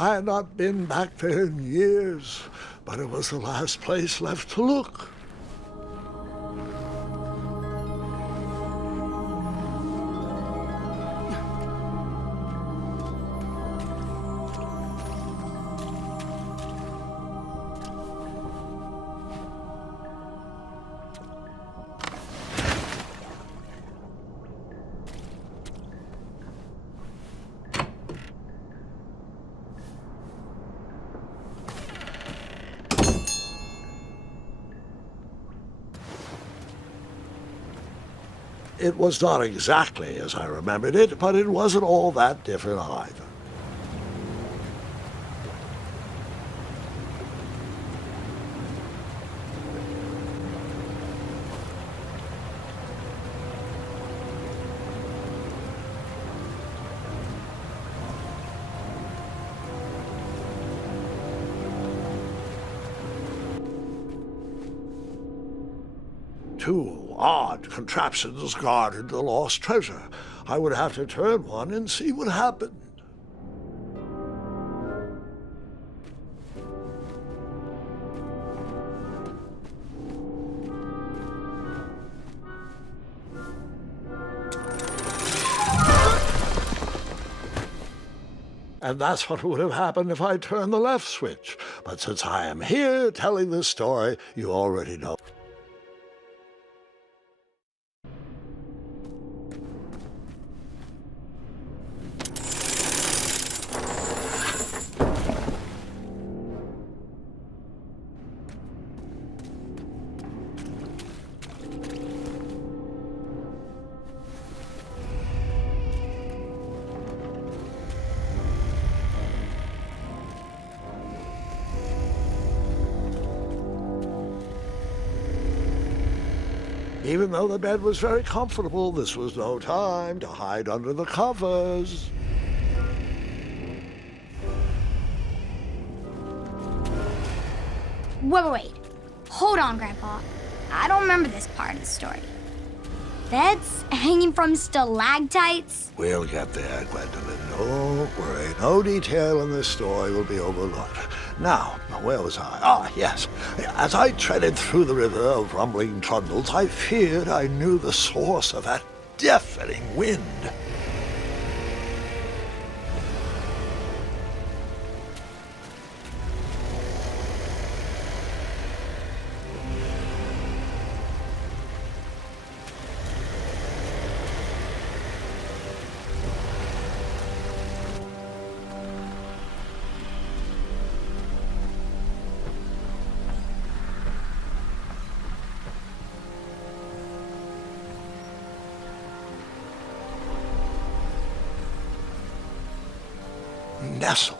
I had not been back there in years, but it was the last place left to look. It was not exactly as I remembered it, but it wasn't all that different either. Two odd contraptions guarded the lost treasure. I would have to turn one and see what happened. And that's what would have happened if I turned the left switch. But since I am here telling this story, you already know. Even though the bed was very comfortable, this was no time to hide under the covers. Wait. Hold on, Grandpa. I don't remember this part of the story. Beds hanging from stalactites? We'll get there, Gwendolyn. Don't worry. No detail in this story will be overlooked. Now, where was I? Ah, yes. As I treaded through the river of rumbling trundles, I feared I knew the source of that deafening wind. Nestled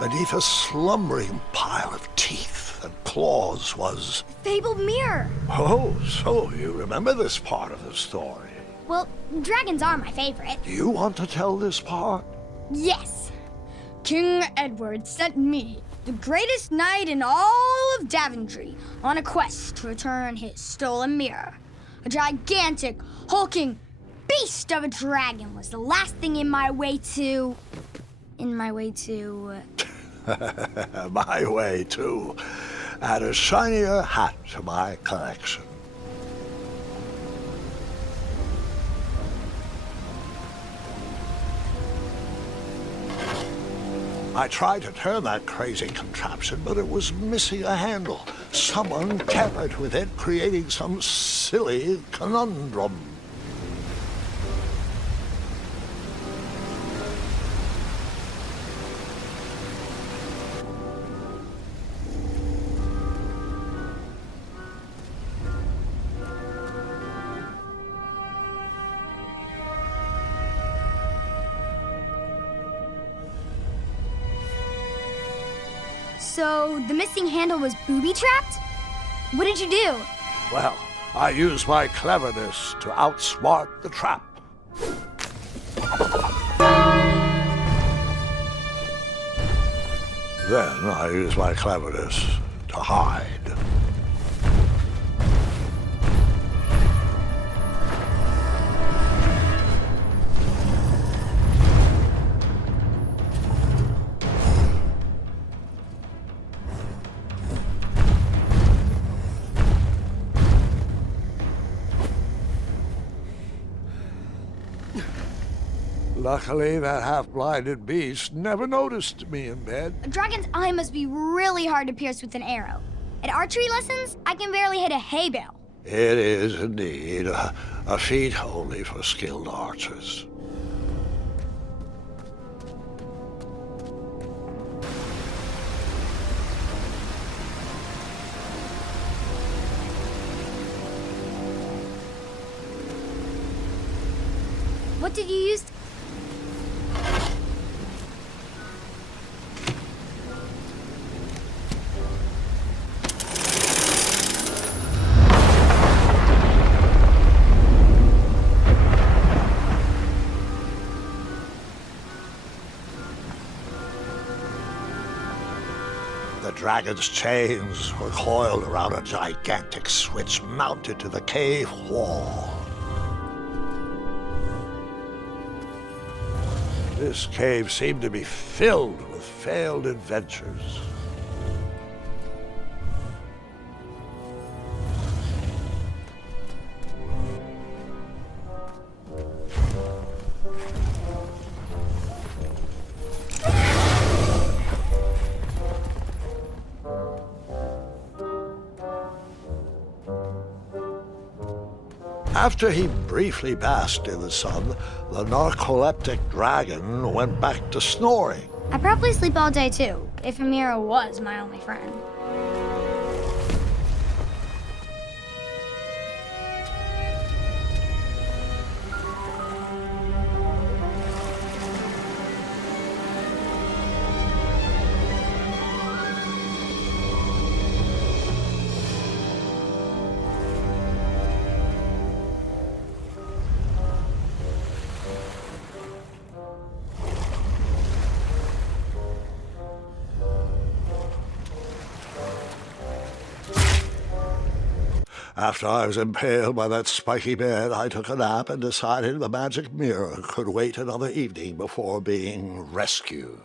beneath a slumbering pile of teeth and claws was... Fabled mirror. Oh, so you remember this part of the story. Well, dragons are my favorite. Do you want to tell this part? Yes. King Edward sent me, the greatest knight in all of Daventry, on a quest to return his stolen mirror. A gigantic, hulking beast of a dragon was the last thing in my way to... My way, too. Add a shinier hat to my collection. I tried to turn that crazy contraption, but it was missing a handle. Someone tampered with it, creating some silly conundrum. So, the missing handle was booby-trapped? What did you do? Well, I used my cleverness to outsmart the trap. Then I used my cleverness to hide. Luckily, that half-blinded beast never noticed me in bed. A dragon's eye must be really hard to pierce with an arrow. At archery lessons, I can barely hit a hay bale. It is indeed a feat only for skilled archers. What did you use? The dragon's chains were coiled around a gigantic switch mounted to the cave wall. This cave seemed to be filled with failed adventures. After he briefly basked in the sun, the narcoleptic dragon went back to snoring. I probably sleep all day too, if Amira was my only friend. After I was impaled by that spiky bed, I took a nap and decided the magic mirror could wait another evening before being rescued.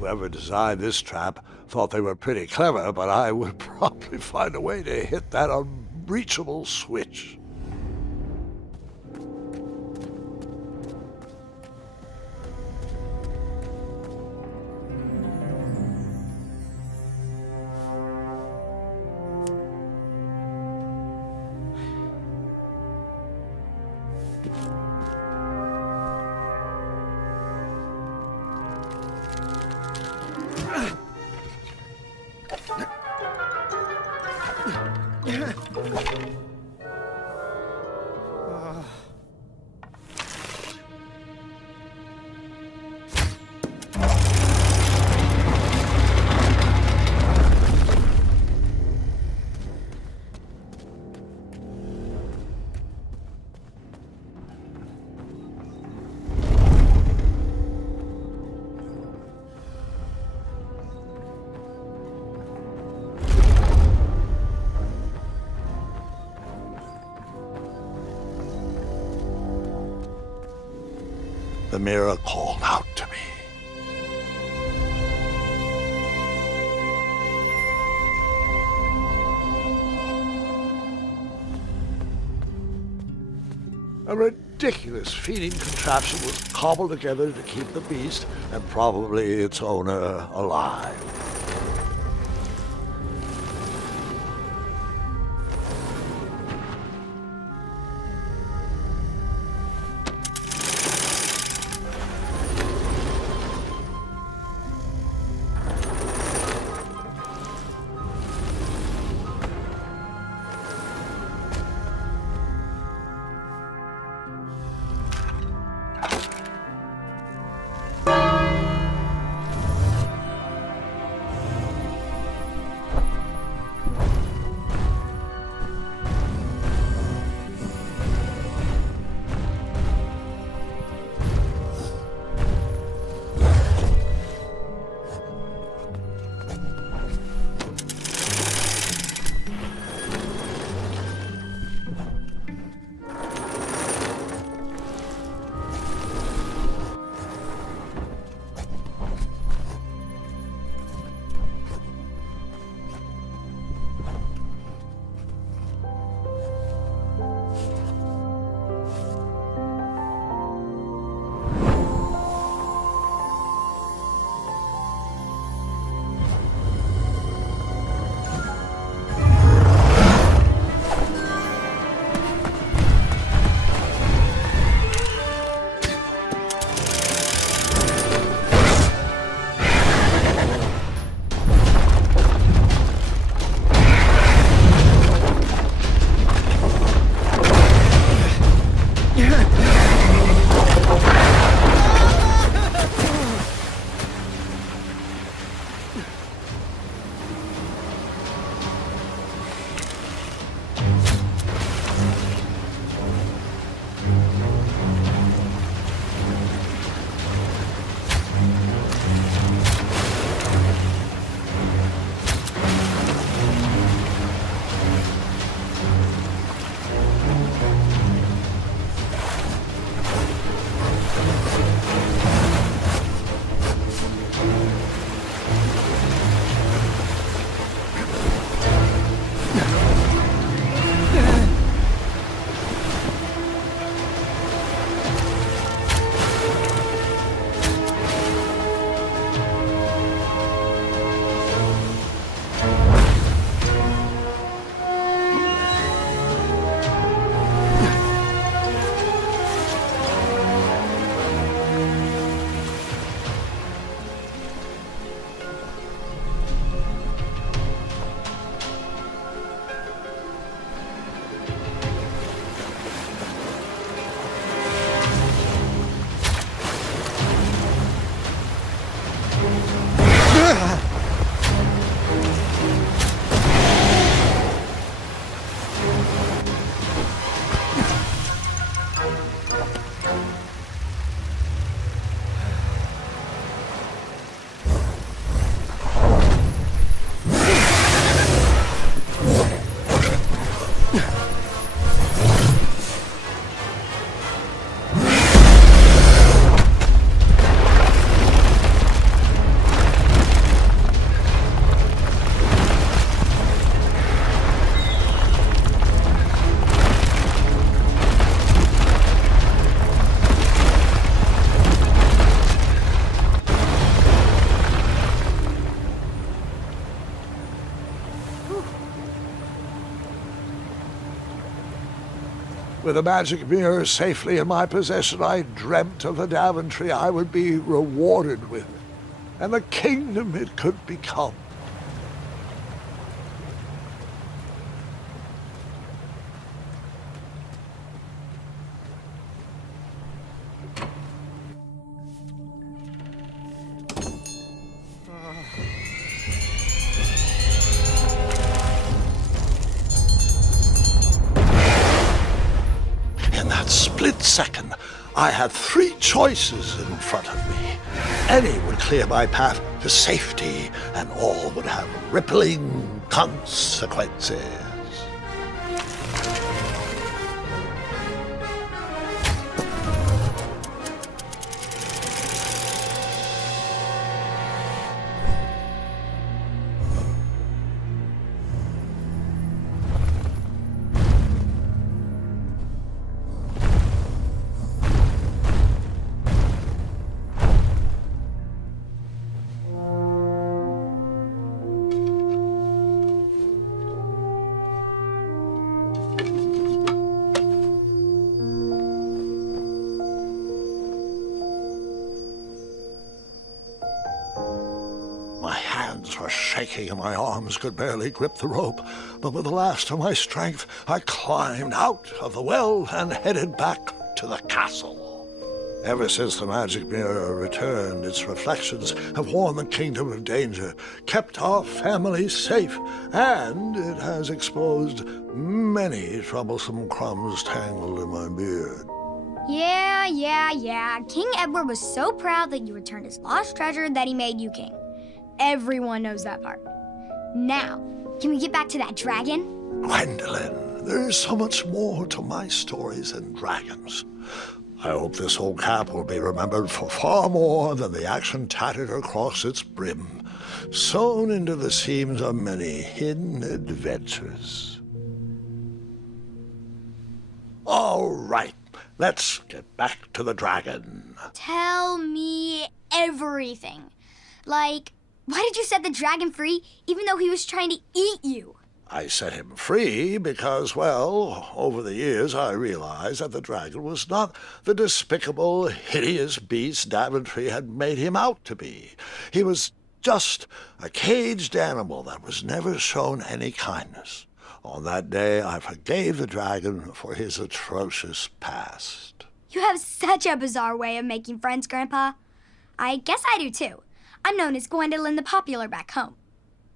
Whoever designed this trap thought they were pretty clever, but I would probably find a way to hit that unreachable switch. the mirror called out to me. A ridiculous feeding contraption was cobbled together to keep the beast and probably its owner alive. With the magic mirror safely in my possession, I dreamt of the Daventry I would be rewarded with, and the kingdom it could become. Split second, I had three choices in front of me. Any would clear my path to safety, and all would have rippling consequences. shaking and my arms could barely grip the rope. But with the last of my strength, I climbed out of the well and headed back to the castle. Ever since the magic mirror returned, its reflections have warned the kingdom of danger, kept our family safe, and it has exposed many troublesome crumbs tangled in my beard. Yeah. King Edward was so proud that you returned his lost treasure that he made you king. Everyone knows that part. Now, can we get back to that dragon? Gwendolyn, there's so much more to my stories than dragons. I hope this old cap will be remembered for far more than the action tattered across its brim, sewn into the seams of many hidden adventures. All right, let's get back to the dragon. Tell me everything. Like, why did you set the dragon free even though he was trying to eat you? I set him free because, well, over the years I realized that the dragon was not the despicable, hideous beast Daventry had made him out to be. He was just a caged animal that was never shown any kindness. On that day, I forgave the dragon for his atrocious past. You have such a bizarre way of making friends, Grandpa. I guess I do too. I'm known as Gwendolyn the Popular back home.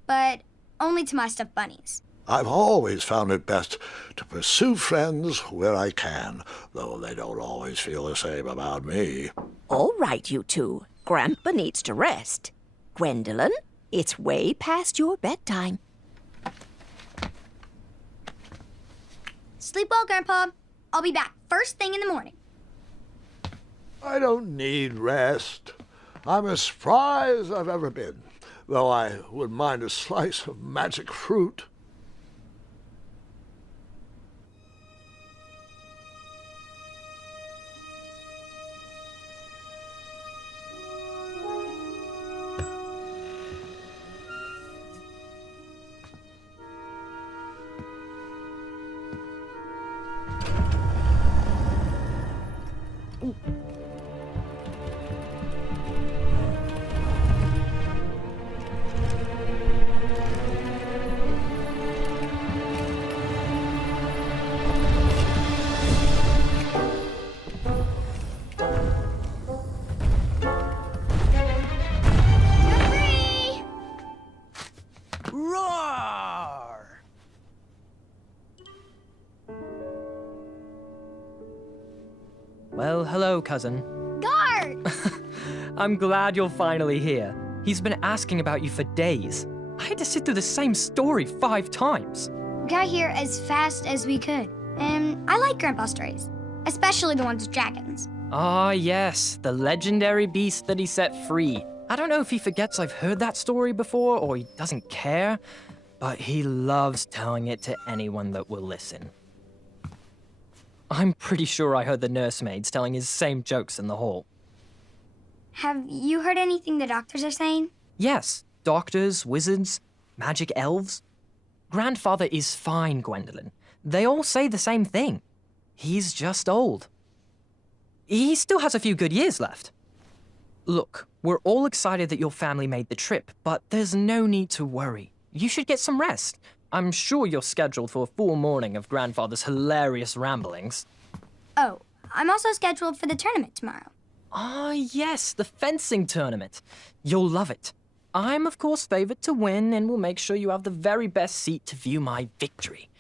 But only to my stuffed bunnies. I've always found it best to pursue friends where I can, though they don't always feel the same about me. All right, you two. Grandpa needs to rest. Gwendolyn, it's way past your bedtime. Sleep well, Grandpa. I'll be back first thing in the morning. I don't need rest. I'm as spry as I've ever been, though I wouldn't mind a slice of magic fruit. Roar! Well, hello, cousin. Guard! I'm glad you're finally here. He's been asking about you for days. I had to sit through the same story 5 times. We got here as fast as we could. And I like Grandpa's stories, especially the ones with dragons. Ah, yes, the legendary beast that he set free. I don't know if he forgets I've heard that story before or he doesn't care, but he loves telling it to anyone that will listen. I'm pretty sure I heard the nursemaids telling his same jokes in the hall. Have you heard anything the doctors are saying? Yes, doctors, wizards, magic elves. Grandfather is fine, Gwendolyn. They all say the same thing. He's just old. He still has a few good years left. Look, we're all excited that your family made the trip, but there's no need to worry. You should get some rest. I'm sure you're scheduled for a full morning of Grandfather's hilarious ramblings. Oh, I'm also scheduled for the tournament tomorrow. Ah, yes, the fencing tournament. You'll love it. I'm, of course, favored to win and will make sure you have the very best seat to view my victory.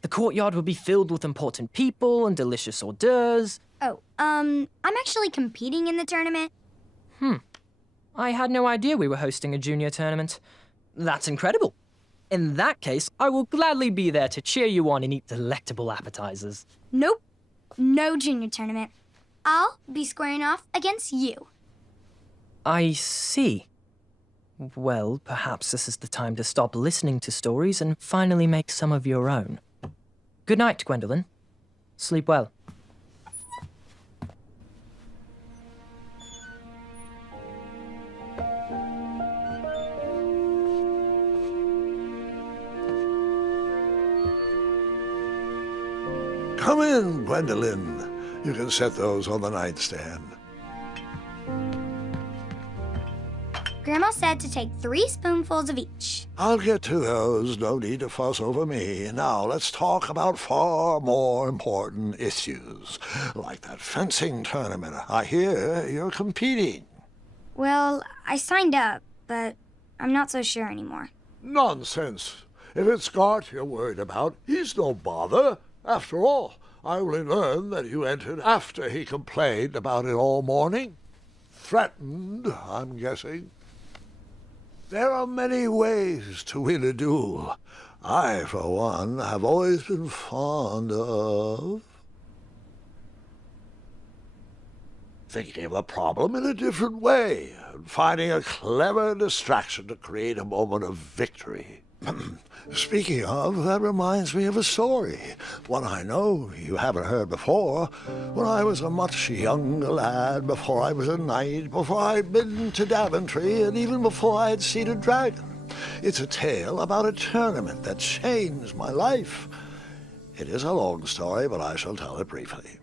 The courtyard will be filled with important people and delicious hors d'oeuvres. Oh, I'm actually competing in the tournament. I had no idea we were hosting a junior tournament. That's incredible. In that case, I will gladly be there to cheer you on and eat delectable appetizers. Nope, no junior tournament. I'll be squaring off against you. I see. Well, perhaps this is the time to stop listening to stories and finally make some of your own. Good night, Gwendolyn. Sleep well. Come in, Gwendolyn. You can set those on the nightstand. Grandma said to take 3 spoonfuls of each. I'll get to those. No need to fuss over me. Now let's talk about far more important issues, like that fencing tournament. I hear you're competing. Well, I signed up, but I'm not so sure anymore. Nonsense. If it's Scott you're worried about, he's no bother. After all, I only learned that you entered after he complained about it all morning. Threatened, I'm guessing. There are many ways to win a duel. I, for one, have always been fond of thinking of the problem in a different way, and finding a clever distraction to create a moment of victory. Speaking of, that reminds me of a story, one I know you haven't heard before. When I was a much younger lad, before I was a knight, before I'd been to Daventry, and even before I had seen a dragon. It's a tale about a tournament that changed my life. It is a long story, but I shall tell it briefly.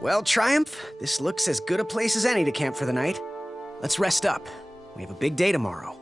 Well, Triumph, this looks as good a place as any to camp for the night. Let's rest up. We have a big day tomorrow.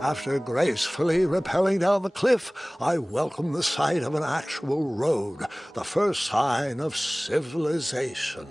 After gracefully rappelling down the cliff, I welcomed the sight of an actual road, the first sign of civilization.